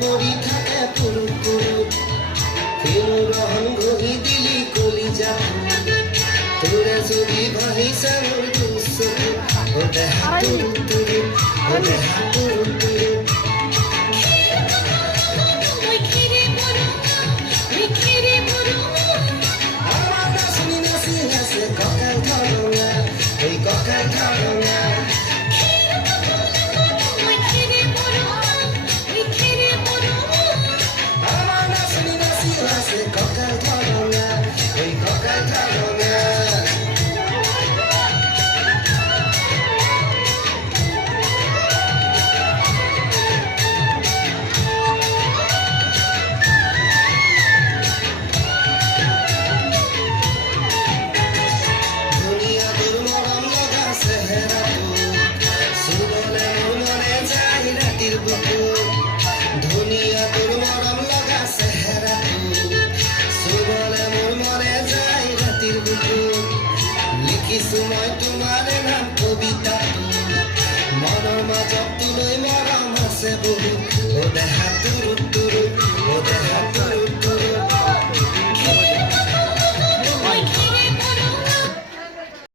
পরি থাকে পুরুত পুরুত কেন রহন ঘড়ি দিলি কলিজা তোরা যদি ভাই সামর দুসুত ওটা হাতুরুত তুরুত ওটা হাতুরুত তুরুত আমার নাচনি নাচি নাচে ককাল ধরনা ওই ককাল ধরনা আমার নাচনি নাচি নাচে ককাল ধরনা ওই ককাল ধরনা দুনিয়া তোর মরম লগা চেহেরা সুবলে মোর মনে যায় রাতির বুকুর দুনিয়া তোর মরম লগা চেহেরা সুবলে মোর মনে যায় রাতির বুকুর লিখিছো মই